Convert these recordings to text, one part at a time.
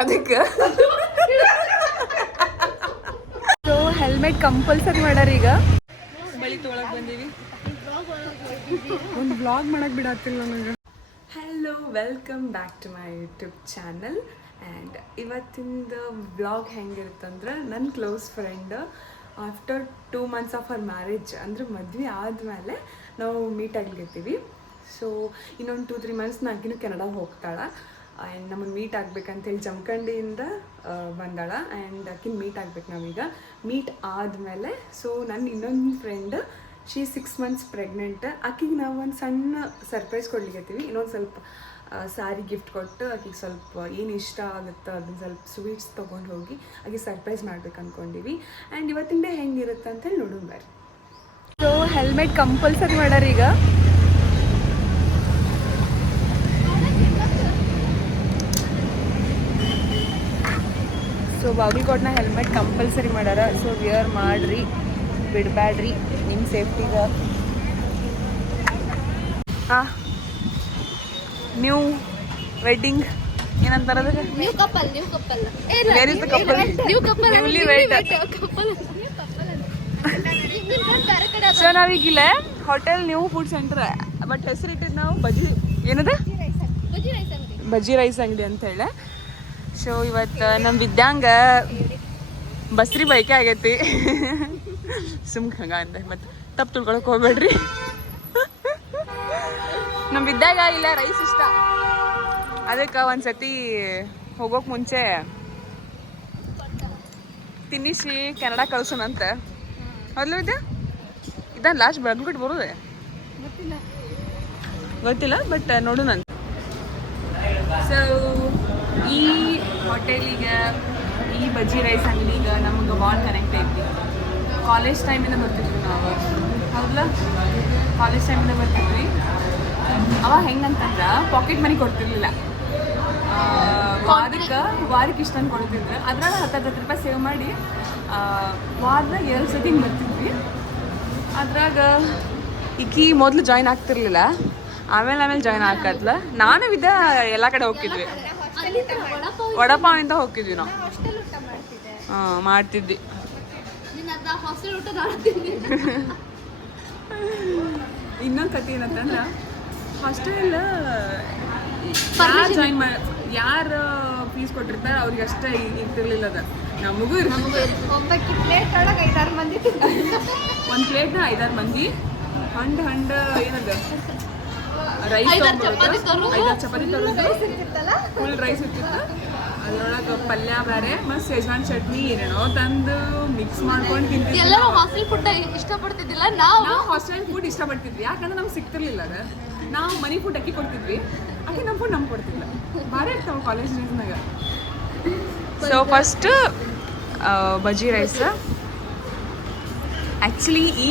ಅದಕ್ಕೆ so helmet compulsory ಮಾಡ್ಯಾರ ಈಗ. ಬಳಿ ತೊಗೊಳಕ್ ಬಂದೀವಿ. ಒಂದು ಬ್ಲಾಗ್ ಮಾಡಕ್ ಬಿಡತ್ತಿಲ್ಲ ನನಗೆ. Hello, welcome back to my YouTube channel. And ಇವತ್ತಿಂದ ವ್ಲಾಗ್ ಹೆಂಗಿರುತ್ತಂದ್ರೆ, ನನ್ನ close friend after 2 months of our marriage, ಅಂದರೆ ಮದುವೆ ಆದಮೇಲೆ ನಾವು ಮೀಟ್ ಆಗ್ಲಿರ್ತೀವಿ. ಸೊ ಇನ್ನೊಂದು 2-3 months ಆಕಿನೂ ಕೆನಡಾಗೆ ಹೋಗ್ತಾಳೆ. ಆ್ಯಂಡ್ ನಮ್ಮನ್ನು ಮೀಟ್ ಆಗ್ಬೇಕಂತೇಳಿ ಜಮಖಂಡಿಯಿಂದ ಬಂದಾಳ. ಆ್ಯಂಡ್ ಆಕಿನ ಮೀಟ್ ಆಗ್ಬೇಕು ನಾವೀಗ. ಮೀಟ್ ಆದಮೇಲೆ ಸೊ ನನ್ನ ಇನ್ನೊಂದು ಫ್ರೆಂಡ್ ಶೀ 6 months ಪ್ರೆಗ್ನೆಂಟ್. ಆಕಿಗೆ ನಾವು ಒಂದು ಸಣ್ಣ ಸರ್ಪ್ರೈಸ್ ಕೊಡ್ಲಿಕ್ಕತ್ತೀವಿ. ಇನ್ನೊಂದು ಸ್ವಲ್ಪ ಸ್ಯಾರಿ ಗಿಫ್ಟ್ ಕೊಟ್ಟು ಆಕಿಗೆ ಸ್ವಲ್ಪ ಏನು ಇಷ್ಟ ಆಗುತ್ತೋ ಅದನ್ನ ಸ್ವಲ್ಪ ಸ್ವೀಟ್ಸ್ ತೊಗೊಂಡು ಹೋಗಿ ಆಕಿಗೆ ಸರ್ಪ್ರೈಸ್ ಮಾಡ್ಬೇಕು ಅಂದ್ಕೊಂಡಿವಿ. ಆ್ಯಂಡ್ ಇವತ್ತಿನ ಡೇ ಹೆಂಗಿರುತ್ತೆ ಅಂತೇಳಿ ನೋಡೋಣ ಬರ್ರಿ. ಸೊ ಹೆಲ್ಮೆಟ್ ಕಂಪಲ್ಸರಿ ಮಾಡ್ಯಾರ ಈಗ. ಸೊ ಬಾಗಲಕೋಟ್ನ ಹೆಲ್ಮೆಟ್ ಕಂಪಲ್ಸರಿ ಮಾಡ್ಯಾರ. ಸೊ ವಿಯರ್ ಮಾಡ್ರಿ, ಬಿಡಬ್ಯಾಡ್ರಿ ನಿಮ್ಮ ಸೇಫ್ಟಿಗೆ. ನ್ಯೂ ವೆಡ್ಡಿಂಗ್ ಏನಂತಾರ ಅದಕ್ಕೆ? New couple. Where is the couple? Newly wed. So ನಾವೀಗಿಲ್ಲ hotel new food centre, but ಹೆಸರಿಟ್ಟಿದ್ದು ನಾವು ಏನದ ಬಜ್ಜಿ ರೈಸ್ ಅಂಗಡಿ ಅಂತ ಹೇಳಿ. ಸೊ ಇವತ್ತು ನಮ್ಮ ವಿದ್ಯಾಂಗ ಬಸ್ರಿ ಬೈಕೆ ಆಗೈತಿ. ಸುಮ್ಗೆ ಹಂಗ ಅಂದೆ, ಮತ್ತು ತಪ್ಪು ತಿಳ್ಕೊಳಕ್ಕೆ ಹೋಗ್ಬೇಡ್ರಿ. ನಮ್ಮ ವಿದ್ಯಾಗ ಇಲ್ಲ ರೈಸ್ ಇಷ್ಟ, ಅದಕ್ಕೆ ಒಂದ್ಸತಿ ಹೋಗೋಕೆ ಮುಂಚೆ ತಿನ್ನಿಸಿ ಕೆನಡಾ ಕಳ್ಸೋಣಂತ. ಮೊದಲು ವಿದ್ಯಾ ಇದನ್ನು ಲಾಸ್ಟ್ ಬೆಳಗ್ಬಿಟ್ಟು ಬರೋದೆ ಗೊತ್ತಿಲ್ಲ, ಬಟ್ ನೋಡೋಣಂತ. ಸೊ ಈ ಹೋಟೆಲಿಗೆ, ಈ ಬಜ್ಜಿ ರೈಸ್ ಅಂಗಡಿಗೆ ನಮ್ಗೆ ಭಾಳ ಕನೆಕ್ಟ್ ಐತಿ. ಕಾಲೇಜ್ ಟೈಮಿಂದ ಬರ್ತಿದ್ವಿ ನಾವು, ಹೌದಲ್ಲ? ಕಾಲೇಜ್ ಟೈಮಿಂದ ಬರ್ತಿದ್ವಿ. ಅವಾಗ ಹೆಂಗಂತಂದ್ರೆ ಪಾಕೆಟ್ ಮನಿ ಕೊಡ್ತಿರ್ಲಿಲ್ಲ. ವಾರಕ್ಕೆ ಇಷ್ಟಂದು ಕೊಡ್ತಿದ್ರು. ಅದ್ರಾಗ 10-10 ರೂಪಾಯಿ ಸೇವ್ ಮಾಡಿ ವಾರದಾಗ 2 ಸತಿ ಹಿಂಗೆ ಬರ್ತಿದ್ವಿ. ಅದ್ರಾಗ ಈಕಿ ಮೊದಲು ಜಾಯ್ನ್ ಆಗ್ತಿರ್ಲಿಲ್ಲ, ಆಮೇಲೆ ಜಾಯ್ನ್ ಹಾಕತ್ಲ. ನಾನು ಎಲ್ಲ ಕಡೆ ಹೋಗ್ತಿದ್ವಿ, ವಡಪಾವಿಂದ ಹೋಗ್ತಿದ್ವಿ ನಾವು. ಮಾಡ್ತಿದ್ವಿ. ಇನ್ನೊಂದು ಕತೆ ಏನಂತಂದ್ರೆ, ಹಾಸ್ಟೆಲ್ ಯಾರು ಫೀಸ್ ಕೊಟ್ಟಿರ್ತಾರೆ ಅವ್ರಿಗೆ ಅಷ್ಟೇ ಇರ್ತಿರ್ಲಿಲ್ಲ. ಅದ ನಮಗೂ ಒಂದು ಪ್ಲೇಟ್ನ 5-6 ಮಂದಿ ಹಂಡ್ ಏನದ ರೈಸ್ ತೊಗೊಂಡ್ಬರೋದು, 5 ಚಪಾತಿ ತರೋದು, ಫುಲ್ ರೈಸ್ ಇರ್ತಿತ್ತು. ಅದ್ರೊಳಗೆ ಪಲ್ಯ ಬೇರೆ ಮತ್ತು ಶೇಜ್ವಾನ್ ಚಟ್ನಿ ಏನೇನೋ ತಂದು ಮಿಕ್ಸ್ ಮಾಡ್ಕೊಂಡು ತಿಂತಿದ್ವಿ. ಎಲ್ಲರೂ ಹಾಸ್ಟೆಲ್ ಫುಡ್ ಇಷ್ಟಪಡ್ತಿದ್ದಿಲ್ಲ. ನಾವು ಹಾಸ್ಟೆಲ್ ಫುಡ್ ಇಷ್ಟಪಡ್ತಿದ್ವಿ, ಯಾಕಂದ್ರೆ ನಮ್ಗೆ ಸಿಗ್ತಿರ್ಲಿಲ್ಲ. ಅದು ನಾವು ಮನೆ ಫುಡ್ ಅಕ್ಕಿ ಕೊಡ್ತಿದ್ವಿ, ಅಕ್ಕಿ ನಮ್ಮ ಫುಡ್ ನಮ್ಗೆ ಕೊಡ್ತಿಲ್ಲ. ಭಾಳ ಇರ್ತಾವೆ ಕಾಲೇಜ್ ಡೇಸ್ನಾಗ. ಸೊ ಫಸ್ಟ್ ಬಜ್ಜಿ ರೈಸ್. ಆ್ಯಕ್ಚುಲಿ ಈ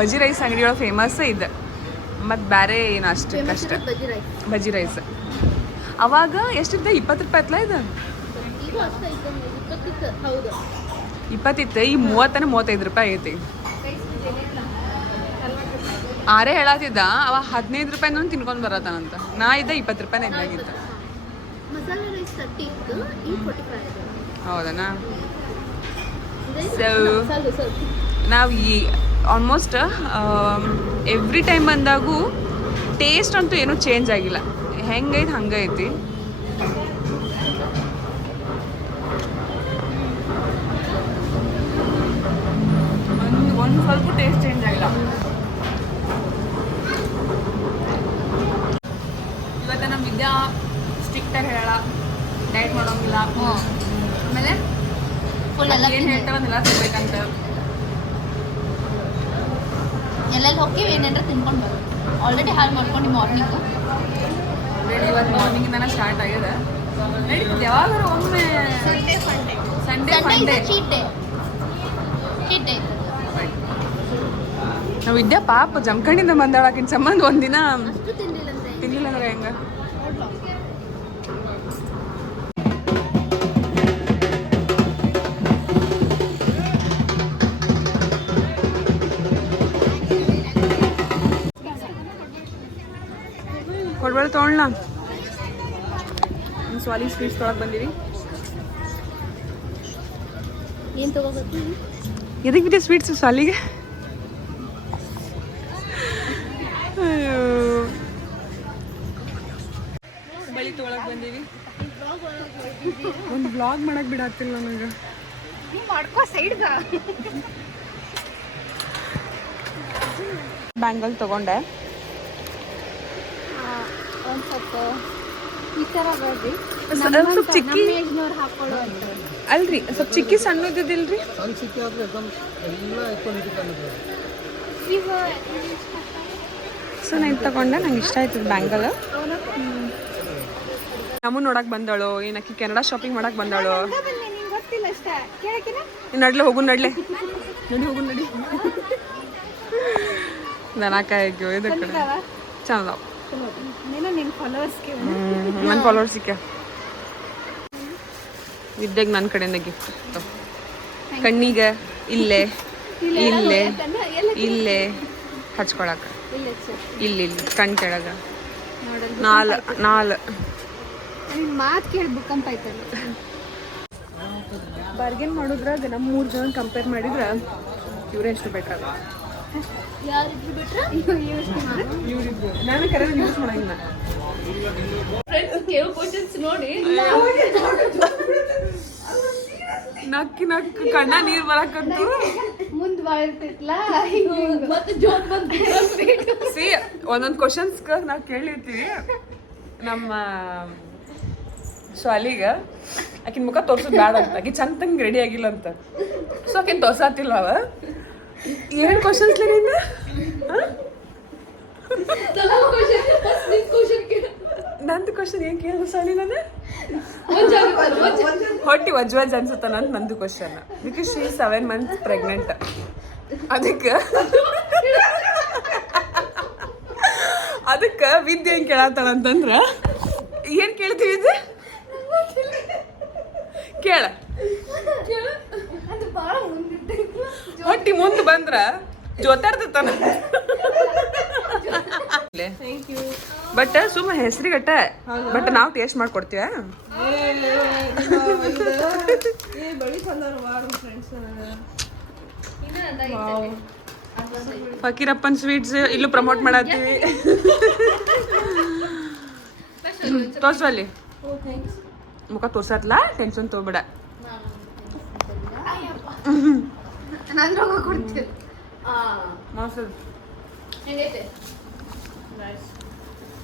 ಬಜ್ಜಿ ರೈಸ್ ಅಂಗಡಿಯೊಳಗೆ ಫೇಮಸ್ ಇದೆ, ಮತ್ತು ಬೇರೆ ಏನು ಅಷ್ಟೇ ಕಷ್ಟ. ಬಜ್ಜಿ ರೈಸ್ ಅವಾಗ ಎಷ್ಟಿತ್ತು? 20 ರೂಪಾಯಿ ಅತ್ಲ ಇದು? 20 ಇತ್ತು. ಈ 30-35 ರೂಪಾಯಿ ಐತಿ. ಆರೇ ಹೇಳತ್ತಿದ್ದ ಅವ 15 ರೂಪಾಯಿನೂ ತಿನ್ಕೊಂಡು ಬರತ್ತಾನಂತ. ನಾ ಇದ್ದ 20 ರೂಪಾಯಿನ ಇದ್ದಾಗಿತ್ತು. ಹೌದನಾ? ಸೊ ನಾವು ಈ ಆಲ್ಮೋಸ್ಟ್ ಎವ್ರಿ ಟೈಮ್ ಬಂದಾಗೂ ಟೇಸ್ಟ್ ಅಂತೂ ಏನೂ ಚೇಂಜ್ ಆಗಿಲ್ಲ. ಹೆಂಗೈತೆ ಹಂಗೆ ಐತಿ. ಒಂದು ಸ್ವಲ್ಪ ಟೇಸ್ಟ್ ಚೇಂಜ್ ಆಗಿಲ್ಲ. ಇವತ್ತು ನಮ್ಮ ವಿದ್ಯಾ ಸ್ಟ್ರಿಕ್ಟಾಗಿ ಹೇಳ, ಡಯಟ್ ಮಾಡೋಂಗಿಲ್ಲ. ಆಮೇಲೆ ಏನು ಹೇಳ್ತಾರೆ ಅದೆಲ್ಲ ತಿನ್ಬೇಕಂತ. ಎಲ್ಲೆಲ್ಲಿ ಹೋಗ್ತೀವಿ ಏನೇನಾರ ತಿನ್ಕೊಂಡು ಬರೋದು. ಆಲ್ರೆಡಿ ಹಾಳು ಮಾಡ್ಕೊಂಡು ಮಾರ್ನಿಂಗು. ಆಲ್ರೆಡಿ ಇವತ್ತು ಮಾರ್ನಿಂಗಿಂದ ಸ್ಟಾರ್ಟ್ ಆಗಿದೆ. ನಡೀತದೆ ಯಾವಾಗಾರು ಒಮ್ಮೆ. Sunday cheat day. ನಾವು ವಿದ್ಯಾ ಪಾಪ ಜಮಖಂಡಿಂದ ಬಂದಾಳಕಿನ ಸಂಬಂಧ ಒಂದಿನ ತಿನ್ಲಿಲ್ಲ ಅಂದ್ರೆ ಹೆಂಗ? ಕೊಡ್ಬೇಡ ತೊಗೊಳ್ಳ. ಸ್ವಾಲಿ ಸ್ವೀಟ್ಸ್ ತೊಗೊಳಕ್ಕೆ ಬಂದೀವಿ. ಏನು ತಗೋಬೇಕು? ಎದಕ್ಕೆ ಬಿಟ್ಟೆ ಸ್ವೀಟ್ಸು ಸಾಲಿಗೆ? ಅಯ್ಯೋ ಬಳಿ ತೊಗೊಳಕ್ ಬಂದೀವಿ. ಒಂದು ಬ್ಲಾಗ್ ಮಾಡಕ್ ಬಿಡತ್ತಿಲ್ಲ ನನಗೆ. ಮಾಡ್ಕೋ ಸೈಡ್ಗ. ಬ್ಯಾಂಗಲ್ ತಗೊಂಡೆ. ಒಂದು ಸ್ವಲ್ಪ ಈ ಥರ ಬರ್ರಿ ಸ್ವಲ್ಪ ಚಿಕ್ಕಿ ಹಾಕೊಳ್ಳೋ ಅಂತ. ಅಲ್ರಿ ಸ್ವಲ್ಪ ಚಿಕ್ಕಿ ಸಣ್ಣದಿದಿಲ್ರಿ? ಸೊ ನಾನು ಇದು ತಗೊಂಡೆ. ನಂಗೆ ಇಷ್ಟ ಆಯ್ತು ಬ್ಯಾಂಗಲ್. ನಮ್ಮ ನೋಡಕ್ ಬಂದಳು ಏನಕ್ಕಿ ಕೆನಡಾ ಶಾಪಿಂಗ್ ಮಾಡಕ್ ಬಂದಳು. ಗೊತ್ತಿಲ್ಲ ಅಷ್ಟೇ ಕೇಳಕ್ಕಿನ ನಡ್ಲೆ ಹೋಗು ನಡಿ ಹೋಗು ನಡಿ. ದನಕಾಯಿಗೆ ಇದು ಕಡೆ ಚಂದ ನಿನ್ನ ಫಾಲೋವರ್ಸ್ಗೆ ನನ್ನ ಫಾಲೋವರ್ಸಿಗೆ ವಿದ್ಯೆಗೆ ನನ್ನ ಕಡೆಯಿಂದ ಗಿಫ್ಟ್. ಕಣ್ಣಿಗೆ ಇಲ್ಲೇ ಇಲ್ಲೇ ಇಲ್ಲೇ ಹಚ್ಕೊಳಕ ಇಲ್ಲಿ ಕಣ್ ಕೆಳಗ ನಾಲ್ ಮಾತು ಕೇಳಿ ಭೂಕಂಪ ಆಯ್ತಲ್ಲ. ಬಾರ್ಗೇನ್ ಮಾಡೋದ್ರಾಗ ನಮ್ಮ 3 ಜನ ಕಂಪೇರ್ ಮಾಡಿದ್ರೆ ಇವರೇ ಎಷ್ಟು ಬೆಟ್ರ್. ಯಾರಿದ್ರು ಬಿಟ್ರೆ ಇವರಿಬ್ರು ನಾನು ಕರೆ ಯೂಸ್ ಮಾಡಂಗಿಲ್ಲ. ಫ್ರೆಂಡ್ಸ್ ಕೇಳೋ ಕ್ವಶನ್ಸ್ ನೋಡಿ ನಕ್ಕಿ ಕಣ್ಣ ನೀರು ಬರಕಂತು ಮುಂದೆ ಬಾಳ್ತಿತ್ಲ ಮತ್ತೆ ಜೋಕ್ ಬಂದು ಸಿ ಒಂದೊಂದು ಕ್ವಶನ್ಸ್ ನಾವು ಕೇಳಿರ್ತೀವಿ. ನಮ್ಮ ಶಾಲಿಗೆ ಆಕಿನ ಮುಖ ತೋರ್ಸೋದು ಬೇಡ ಅಂತ, ಆಕಿ ಚಂದಂಗೆ ರೆಡಿ ಆಗಿಲ್ಲ ಅಂತ. ಸೊ ಆಕಿನ ತೋರ್ಸಾತಿಲ್ಲ ಅವ. ಏನು ಕ್ವಶನ್ಸ್ ನಿಂದ? ನಂದು ಕ್ವಶನ್ ಏನು ಕೇಳಿದ್ರು ಶಾಲಿ ನಾನು ಹೊಟ್ಟಿ ವಜ್ ಅನ್ಸುತ್ತ ನಂದು question. Because she 7 months pregnant. ಅದಕ್ಕೆ ವಿದ್ಯೆ ಹೆಂಗೆ ಕೇಳತ್ತಾಳ ಅಂತಂದ್ರ ಏನು ಕೇಳ್ತೀವಿ ಇದು ಕೇಳ. ಹೊಟ್ಟಿ ಮುಂದೆ ಬಂದ್ರ ಜೋತಾಡ್ತಾನ. ಬಟ್ ಸುಮ್ಮ ಹೆಸರಿಗಟ್ಟ. ಬಟ್ ನಾವು ಟೇಸ್ಟ್ ಮಾಡ್ಕೊಡ್ತೀವ. ಫಕೀರಪ್ಪನ್ ಸ್ವೀಟ್ಸ್ ಇಲ್ಲೂ ಪ್ರಮೋಟ್ ಮಾಡತ್ತೀವಿ. ತೋರ್ಸಲ್ಲಿ ಮುಖ ತೋರ್ಸತ್ಲ, ಟೆನ್ಷನ್ ತಗೋಬೇಡ.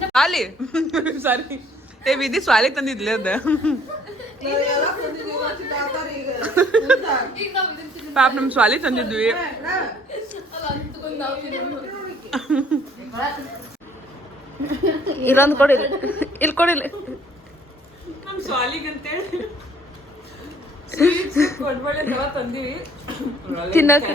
ಸ್ವಾಲಿ ಸಾರಿ ಏ ವಿಧಿ ಸ್ವಾಲಿ ತಂದಿದ್ಲಿ ಅದ. ಪಾಪ ನಮ್ ಸ್ವಾಲಿ ತಂದಿದ್ವಿ. ಇಲ್ಲೊಂದು ಕೊಡಿಲ್ಲ, ಇಲ್ಲಿ ಕೊಡಿಲ್ಲ. ನಮ್ ಸ್ವಾಲಿಗಂತೇಳಿ ಕೊಡ್ಬಳೆ ತಂದಿವಿ ತಿನ್ನಕ್ಕೆ.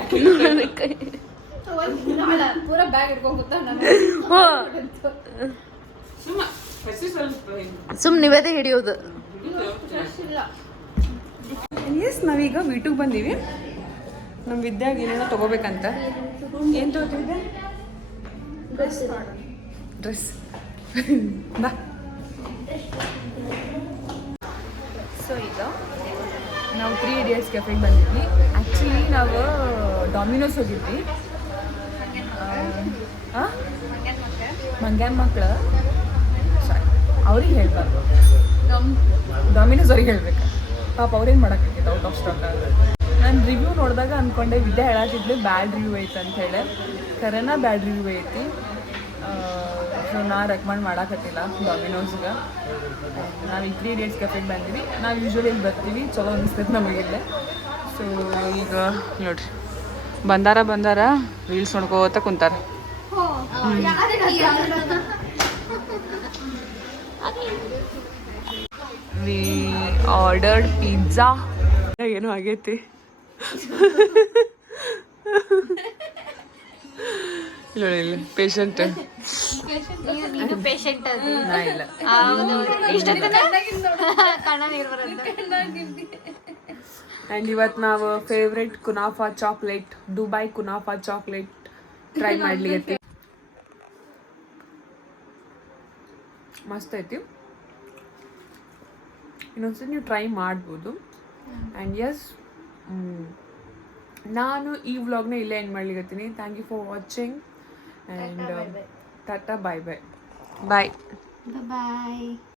ಸುಮ್ ನೀವೇ ಹಿಡಿಯೋದು. ಎಸ್ ನಾವೀಗ ವೀಟಿಗೆ ಬಂದೀವಿ. ನಮ್ಮ ವಿದ್ಯಾಗ ಏನೇನೋ ತಗೋಬೇಕಂತ. ಏನು ತಗೋತಿದ್ದೆ? ಡ್ರೆಸ್ ಬಾ. ಸೊ ಈಗ ನಾವು 3 Idiots ಕೆಫೆಗೆ ಬಂದಿದ್ವಿ. ಆ್ಯಕ್ಚುಲಿ ನಾವು ಡಾಮಿನೋಸ್ ಹೋಗಿದ್ವಿ. ಮಂಗ್ಯಾನ್ ಮಕ್ಳು ಸಾರಿ ಅವ್ರಿಗೆ ಹೇಳ್ಬಾರ್ದು, ಡಾಮಿನೋಸ್ ಅವ್ರಿಗೆ ಹೇಳ್ಬೇಕು. ಪಾಪ ಅವ್ರೇನು ಮಾಡೋಕ್ಕಾಗಿತ್ತು, ಔಟ್ ಆಫ್ ಸ್ಟಾಕ್. ನಾನು ರಿವ್ಯೂ ನೋಡಿದಾಗ ಅಂದ್ಕೊಂಡೆ ವಿದ್ಯೆ ಹೇಳತ್ತಿದ್ಲು ಬ್ಯಾಡ್ ರಿವ್ಯೂ ಐತೆ ಅಂಥೇಳಿ. ಖರೇನ ಬ್ಯಾಡ್ ರಿವ್ಯೂ ಐತಿ. ಸೊ ನಾ ರೆಕಮೆಂಡ್ ಮಾಡಾಕತ್ತಿಲ್ಲ ಡಾಮಿನೋಸ್ಗೆ. ನಾವು ಈ 3 Idiots ಕೆಫೆಗೆ ಬಂದ್ವಿ. ನಾವು ಯೂಶ್ವಲಿ ಇಲ್ಲಿ ಬರ್ತೀವಿ, ಚಲೋ ಅನಿಸ್ತೈತೆ ನಮಗಿಲ್ಲೇ. ಸೊ ಈಗ ನೋಡ್ರಿ ಬಂದಾರ ರೀಲ್ಸ್ ನೋಡ್ಕೋತ ಕುಂತಾರ. We ordered pizza. ಏನೋ ಆಗೈತಿ. ಇಲ್ಲ ಪೇಷಂಟ್ ಇಲ್ಲ. ಆ್ಯಂಡ್ ಇವತ್ತು ನಾವು favourite kunafa chocolate, Dubai kunafa chocolate try ಮಾಡ್ಲಿಕ್ಕೆ. ಮಸ್ತ್ ಐತಿ. ಇನ್ನೊಂದ್ಸರಿ ನೀವು ಟ್ರೈ ಮಾಡ್ಬೋದು. ಆ್ಯಂಡ್ ಎಸ್ ನಾನು ಈ ವ್ಲಾಗ್ನ ಇಲ್ಲೇ ಎಂಡ್ ಮಾಡ್ಲಿಕತ್ತೀನಿ. Thank you for watching and tata bye bye bye. Bye.